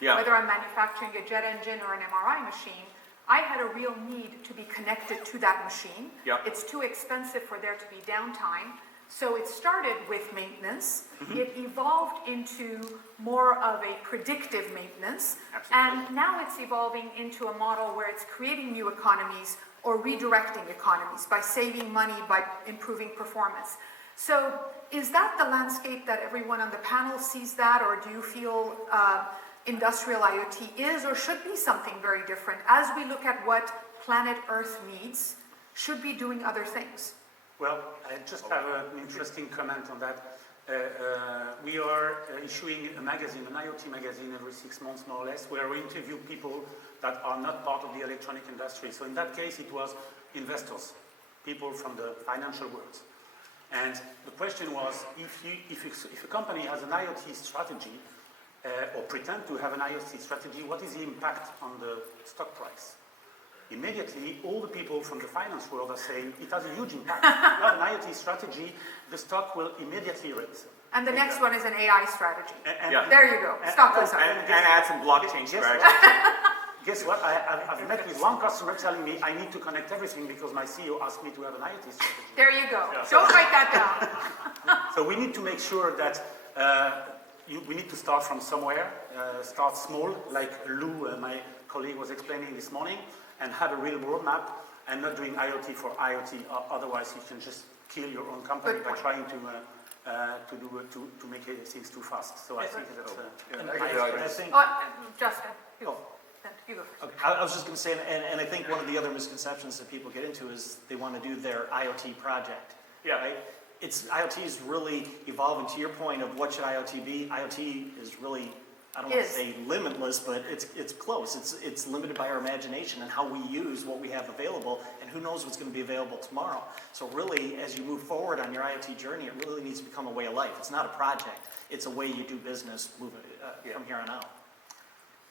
whether I'm manufacturing a jet engine or an MRI machine, I had a real need to be connected to that machine. It's too expensive for there to be downtime. So it started with maintenance. It evolved into more of a predictive maintenance. And now it's evolving into a model where it's creating new economies or redirecting economies by saving money, by improving performance. So is that the landscape that everyone on the panel sees that, or do you feel industrial IoT is or should be something very different? As we look at what planet Earth needs, should be doing other things. Well, I just have an interesting comment on that. We are issuing a magazine, an IoT magazine, every 6 months, more or less, where we interview people that are not part of the electronic industry. So in that case, it was investors, people from the financial world. And the question was, if a company has an IoT strategy, or pretend to have an IoT strategy, what is the impact on the stock price? Immediately, all the people from the finance world are saying it has a huge impact. If you have an IoT strategy, the stock will immediately rise. And the next one is an AI strategy. There you go. Stock goes up. And add some blockchain strategy. Guess what? I've met with one customer telling me I need to connect everything because my CEO asked me to have an IoT strategy. There you go. Don't write that down. So we need to make sure that we need to start from somewhere, start small, like Lou, my colleague, was explaining this morning, and have a real roadmap, and not doing IoT for IoT. Otherwise, you can just kill your own company by trying to make things too fast. So I think that's. Justin, you go. You go first. Okay. I was just going to say, and I think one of the other misconceptions that people get into is they want to do their IoT project. Right? IoT is really evolving. To your point of what should IoT be, IoT is really, I don't want to say limitless, but it's close. It's limited by our imagination and how we use what we have available, and who knows what's going to be available tomorrow. So really, as you move forward on your IoT journey, it really needs to become a way of life. It's not a project. It's a way you do business from here on out.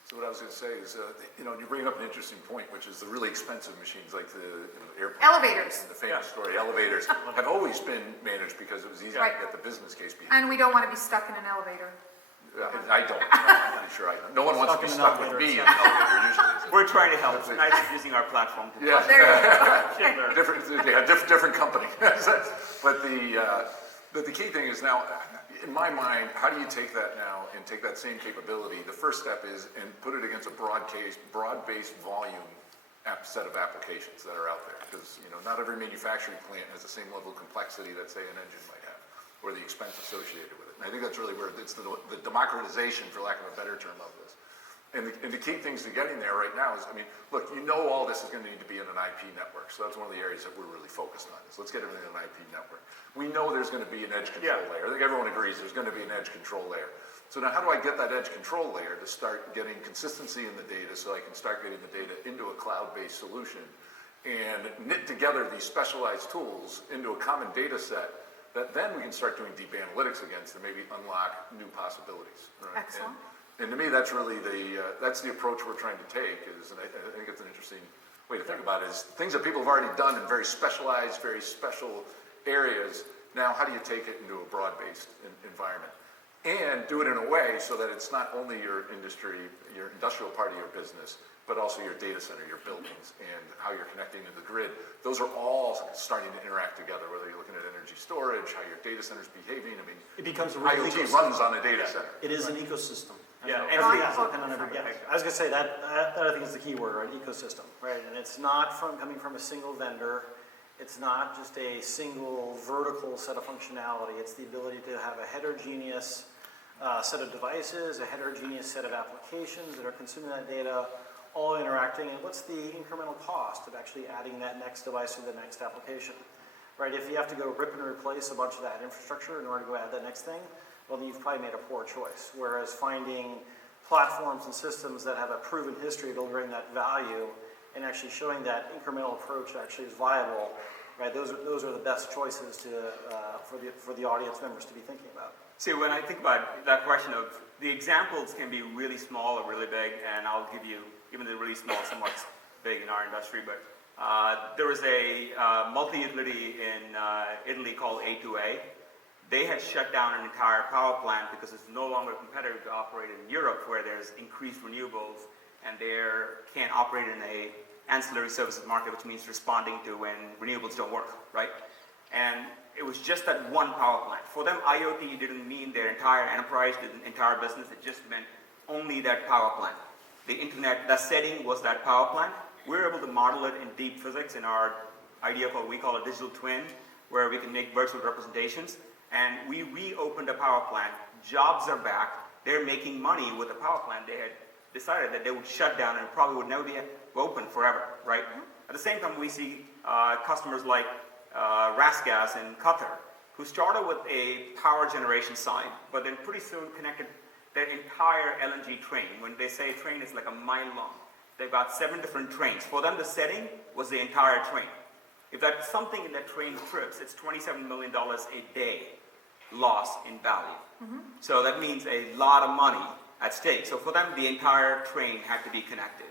So what I was going to say is, you bring up an interesting point, which is the really expensive machines like the airplanes. Elevators. The famous story, elevators, have always been managed because it was easy to get the business case behind. And we don't want to be stuck in an elevator. I don't. I'm pretty sure I don't. No one wants to be stuck with me in an elevator usually. We're trying to help. Nice using our platform. Yeah. There you go. different company. But the key thing is now, in my mind, how do you take that now and take that same capability? The first step is and put it against a broad-based volume set of applications that are out there. Because not every manufacturing plant has the same level of complexity that, say, an engine might have, or the expense associated with it. And I think that's really where it's the democratization, for lack of a better term, of this. And the key things to getting there right now is, look, all this is going to need to be in an IP network. So that's one of the areas that we're really focused on. So let's get everything in an IP network. We know there's going to be an edge control layer. I think everyone agrees there's going to be an edge control layer. So now how do I get that edge control layer to start getting consistency in the data so I can start getting the data into a cloud-based solution and knit together these specialized tools into a common data set that then we can start doing deep analytics against and maybe unlock new possibilities. Right? Excellent. And to me, that's really that's the approach we're trying to take. And I think it's an interesting way to think about it. Is things that people have already done in very specialized, very special areas. Now, how do you take it into a broad-based environment and do it in a way so that it's not only your industrial part of your business, but also your data center, your buildings, and how you're connecting to the grid. Those are all starting to interact together, whether you're looking at energy storage, how your data center's behaving. It becomes a real IoT runs on a data center. It is an ecosystem. Everything has to depend on everybody. I was going to say that I think is the key word, right? Ecosystem, right? And it's not coming from a single vendor. It's not just a single vertical set of functionality. It's the ability to have a heterogeneous set of devices, a heterogeneous set of applications that are consuming that data, all interacting, and what's the incremental cost of actually adding that next device to the next application, right? If you have to go rip and replace a bunch of that infrastructure in order to go add that next thing, well, then you've probably made a poor choice. Whereas finding platforms and systems that have a proven history to bring that value and actually showing that incremental approach actually is viable, right? Those are the best choices for the audience members to be thinking about. See, when I think about that question of the examples can be really small or really big, and I'll give you even the really small, somewhat big in our industry, but there was a multi-utility in Italy called A2A they had shut down an entire power plant because it's no longer competitive to operate in Europe where there's increased renewables and they can't operate in a ancillary services market, which means responding to when renewables don't work, right? And it was just that one power plant. For them, IoT didn't mean their entire enterprise, their entire business. It just meant only that power plant. The internet, that setting was that power plant. We were able to model it in deep physics in our idea we call a digital twin, where we can make virtual representations. And we reopened a power plant. Jobs are back. They're making money with the power plant. They had decided that they would shut down and it probably would never be open forever, right? At the same time, we see customers like Rasgas in Qatar, who started with a power generation side, but then pretty soon connected their entire LNG train. When they say train, it's like a mile long. They've got 7 different trains. For them, the setting was the entire train. If that something in that train trips, it's $27 million a day loss in value. So that means a lot of money at stake. So for them, the entire train had to be connected.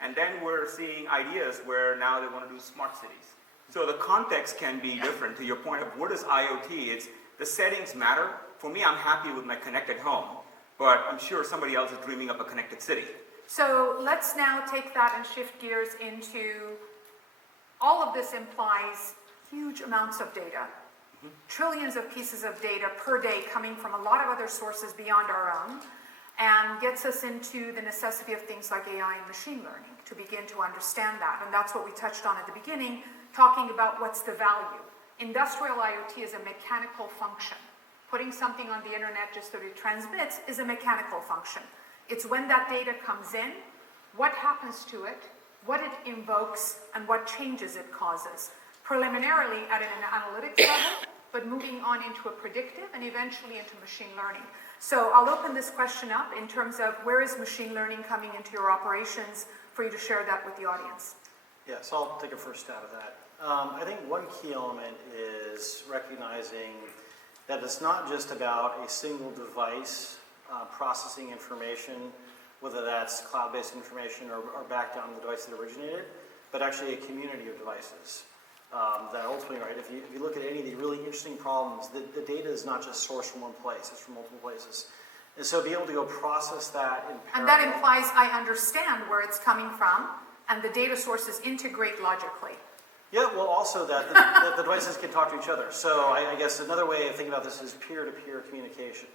And then we're seeing ideas where now they want to do smart cities. So the context can be different. To your point of what is IoT, it's the settings matter. For me, I'm happy with my connected home, but I'm sure somebody else is dreaming up a connected city. So let's now take that and shift gears into, all of this implies huge amounts of data. Trillions of pieces of data per day coming from a lot of other sources beyond our own, and gets us into the necessity of things like AI and machine learning to begin to understand that. And that's what we touched on at the beginning, talking about what's the value. Industrial IoT is a mechanical function. Putting something on the internet just so it transmits is a mechanical function. It's when that data comes in, what happens to it, what it invokes, and what changes it causes. Preliminarily at an analytics level, but moving on into a predictive and eventually into machine learning. So I'll open this question up in terms of where is machine learning coming into your operations for you to share that with the audience. Yeah, so I'll take a first stab at that. I think one key element is recognizing that it's not just about a single device processing information, whether that's cloud-based information or back down to the device that originated, but actually a community of devices. That ultimately, right, if you look at any of the really interesting problems, the data is not just sourced from one place, it's from multiple places. And so be able to go process that in parallel. And that implies I understand where it's coming from, and the data sources integrate logically. Yeah, well also that the devices can talk to each other. So I guess another way of thinking about this is peer-to-peer communication,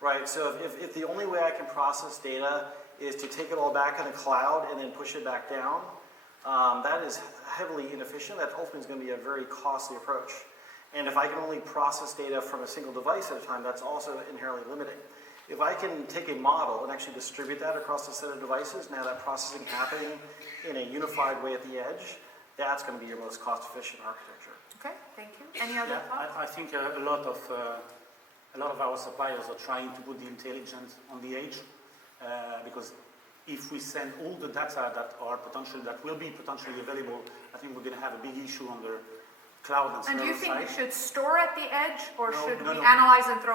right? So if the only way I can process data is to take it all back in the cloud and then push it back down, that is heavily inefficient. That ultimately is going to be a very costly approach. And if I can only process data from a single device at a time, that's also inherently limiting. If I can take a model and actually distribute that across a set of devices, now that processing happening in a unified way at the edge, that's going to be your most cost-efficient architecture. Okay, thank you. Any other thoughts? I think a lot of our suppliers are trying to put the intelligence on the edge because if we send all the data that will be potentially available, I think we're going to have a big issue on the cloud and server side. And do you think we should store at the edge, or should we no. analyze and throw